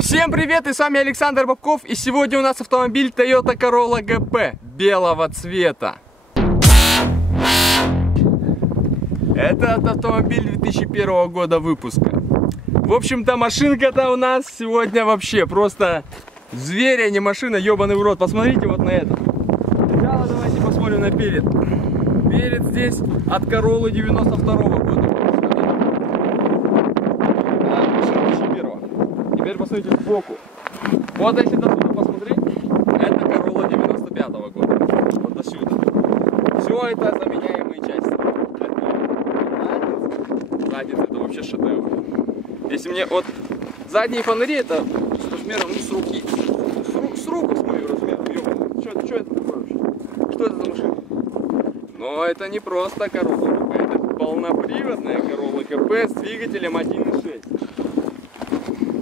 Всем привет, и с вами Александр Бабков, и сегодня у нас автомобиль Toyota Corolla GP белого цвета. Этот автомобиль 2001 года выпуска. В общем-то, машинка-то у нас сегодня вообще просто зверь, а не машина, ебаный в рот. Посмотрите вот на это. Сначала давайте посмотрим на перед. Перед здесь от Corolla 92 года. Теперь посмотрите сбоку. Вот если до сюда посмотреть, это Corolla 95 года. Вот до сюда. Все это заменяемые части. Задница это вообще шедевр. Если мне вот задние фонари, это с размером с руки. С руку с моим размером. Что это такое вообще? Что это за машина? Но это не просто Corolla GP, это полноприводная Corolla GP с двигателем 1.6.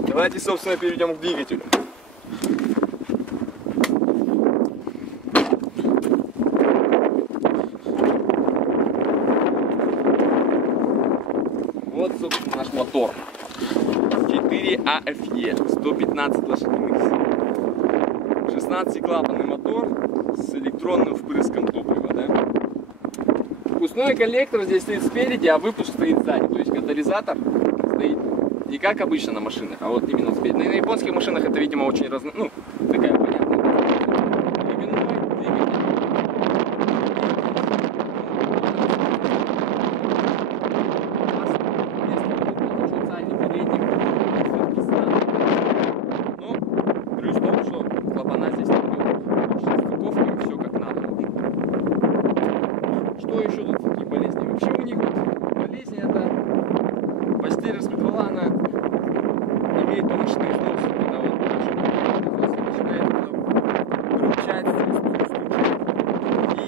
Давайте, собственно, перейдем к двигателю. Вот, собственно, наш мотор. 4 AFE, 115 лошадиных сил. 16-клапанный мотор с электронным впрыском топлива, да? Впускной коллектор здесь стоит спереди, а выпуск стоит сзади. То есть катализатор стоит не как обычно на машинах, а вот именно спереди. На японских машинах это, видимо, очень такая понятная. Временной двигатель. Задний передник. Но плюс в том, что клапана здесь стыковками все как надо. Что еще тут такие болезни? Вообще у них болезни это почти распределена, она имеет повышенный износ, когда вот начинает кричать, и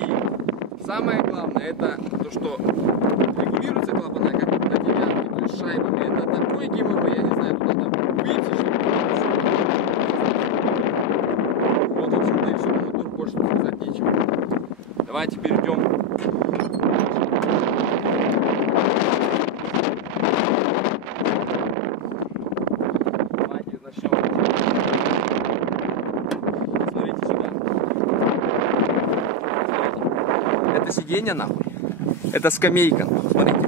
самое главное это то, что регулируется клапана как на девятке, то есть шайбами. Это такой геморрой, я не знаю, туда там выйти, чтобы... Вот, в общем-то, и все, мотор больше сказать нечего. Давайте перейдем. Это сиденье нахуй. Это скамейка. Смотрите.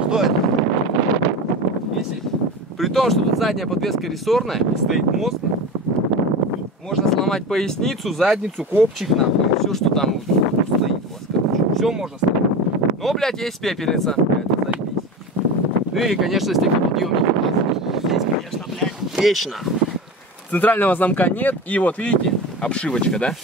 Что это? Если при том, что тут задняя подвеска рессорная и стоит мост, можно сломать поясницу, задницу, копчик нахуй. Все, что там стоит у вас, короче. Все можно сломать. Но, блядь, есть пепельница. Это заебись. Ну и, конечно, стеклоподъемники. Здесь, конечно, блядь, вечно. Центрального замка нет. И вот, видите, обшивочка, да?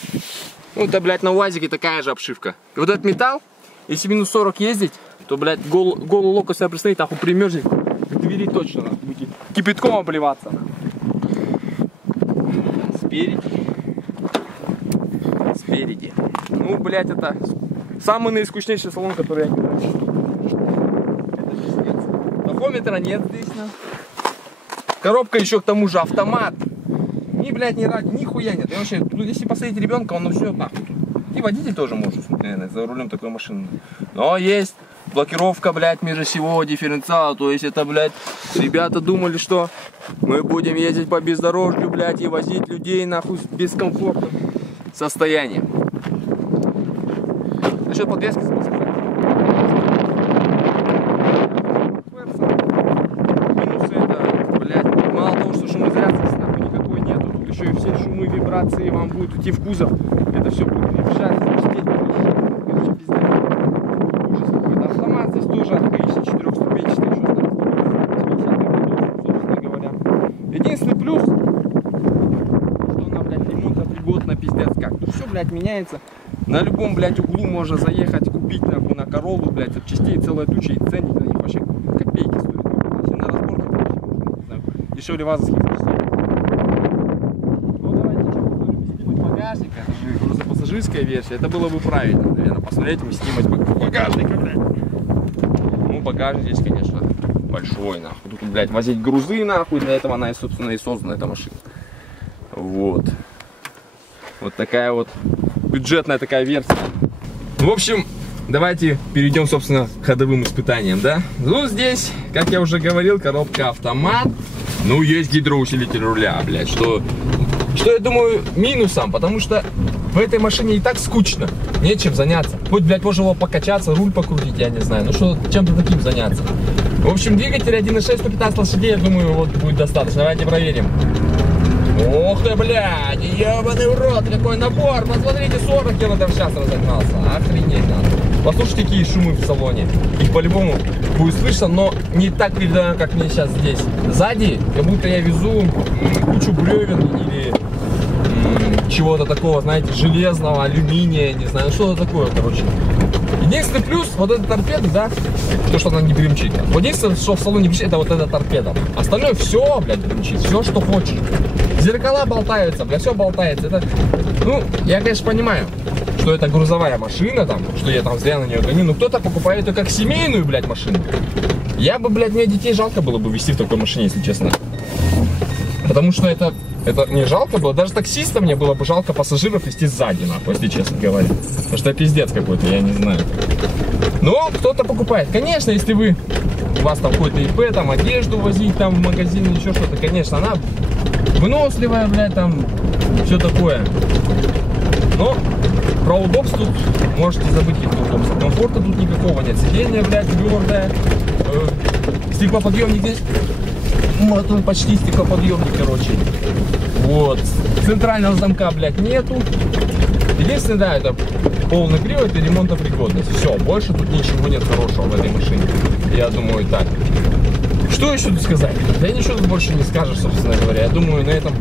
Ну, это, блядь, на УАЗике такая же обшивка. И вот этот металл, если минус 40 ездить, то, блядь, голый локоть себя представить, нахуй примерзнет. К двери точно надо будет кипятком обливаться. Спереди. Ну, блядь, это самый наискучнейший салон, который я не знаю. Это пиздец. Тахометра нет здесь, на. Коробка еще к тому же автомат. Ни, блядь, нихуя нет. И вообще, ну, если посадить ребенка, он начнет нахуй. И водитель тоже может, наверное, за рулем такой машины. Но есть блокировка, блядь, межосевого дифференциала. То есть это, блядь, ребята думали, что мы будем ездить по бездорожью, блядь, и возить людей, нахуй, в бескомфортном состоянии. Насчет подвески сказать. Минусы это, блядь, мало того, что шумоизоляция, нахуй, никакой нету. Тут еще и все шумы, вибрации вам будут идти в кузов. Это все будет мешать, запустить. Короче, пиздец. Ужас какой-то. Автомат здесь тоже от ХИ 4-ступенчатый, еще осталось. 50-х годов, собственно говоря. Единственный плюс, что она, блядь, ремонтопригодна, пиздец как. Тут все, блядь, меняется. На любом, блядь, углу можно заехать, купить, нахуй, на Короллу, блядь, запчастей целая туча, и ценник на них вообще копейки стоит. Если на разборке, то, не знаю, дешевле вазовских запчастей. Ну, давайте что, посмотрим, багажник, это же грузопассажирская версия, это было бы правильно, наверное, посмотреть, вместимость багажника, блядь. Ну, багажник здесь, конечно, большой, нахуй. Тут, блядь, возить грузы, нахуй, для этого она, собственно, и создана, эта машина. Вот. Вот такая вот бюджетная такая версия. В общем, давайте перейдем, собственно, к ходовым испытаниям, да? Ну, здесь, как я уже говорил, коробка автомат. Ну, есть гидроусилитель руля, блядь, что я думаю минусом, потому что в этой машине и так скучно, нечем заняться. Хоть, блядь, можно его покачаться, руль покрутить, я не знаю, ну что, чем-то таким заняться. В общем, двигатель 1.6, 115 лошадей, я думаю, вот будет достаточно. Давайте проверим. Ох ты, блядь, ебаный в рот, какой напор. Посмотрите, 40 км в час разогнался. Охренеть надо. Послушайте, какие шумы в салоне. Их по-любому будет слышно, но не так передаю, как мне сейчас здесь. Сзади, как будто я везу кучу бревен или чего-то такого, знаете, железного, алюминия, не знаю, что-то такое, короче. Единственный плюс, вот эта торпеда, да, то, что она не гремчит. Вот единственное, что в салоне гремчит, это вот эта торпеда. Остальное все, блядь, гремчит, все, что хочешь. Зеркала болтаются, блядь, все болтается. Это, ну, я, конечно, понимаю, что это грузовая машина, там, что я там зря на нее гоню, но кто-то покупает ее как семейную, блядь, машину. Я бы, блядь, мне детей жалко было бы везти в такой машине, если честно. Потому что это не жалко было, даже таксиста мне было бы жалко пассажиров везти сзади, нахуй, если честно говоря. Потому что это пиздец какой-то, я не знаю. Но кто-то покупает. Конечно, если у вас там какой-то ИП, там одежду возить, там в магазин, еще что-то, конечно, она выносливая, блядь, там, все такое. Но про удобство тут можете забыть какие-то удобства. Комфорта тут никакого нет. Сиденье, блядь, твердое. Стеклоподъемник здесь. Вот он почти стеклоподъемник, короче. Вот. Центрального замка, блядь, нету. Единственное, да, это полный привод и ремонтопригодность. Все, больше тут ничего нет хорошего в этой машине. Я думаю, так. Что еще тут сказать? Да ничего тут больше не скажешь, собственно говоря. Я думаю, на этом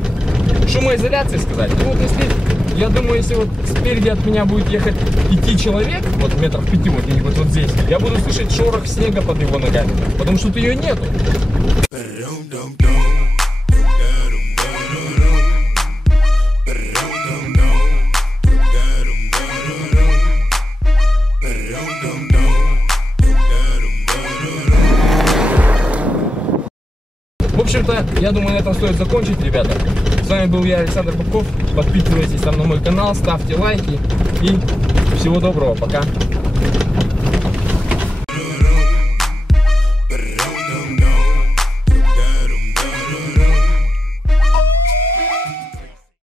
шумоизоляции сказать. Ну вот если, я думаю, если вот спереди от меня будет идти человек, вот метров 5, вот где-нибудь вот здесь, я буду слышать шорох снега под его ногами, потому что тут ее нету. В общем-то, я думаю, на этом стоит закончить, ребята. С вами был я, Александр Бабков. Подписывайтесь там на мой канал, ставьте лайки и всего доброго, пока.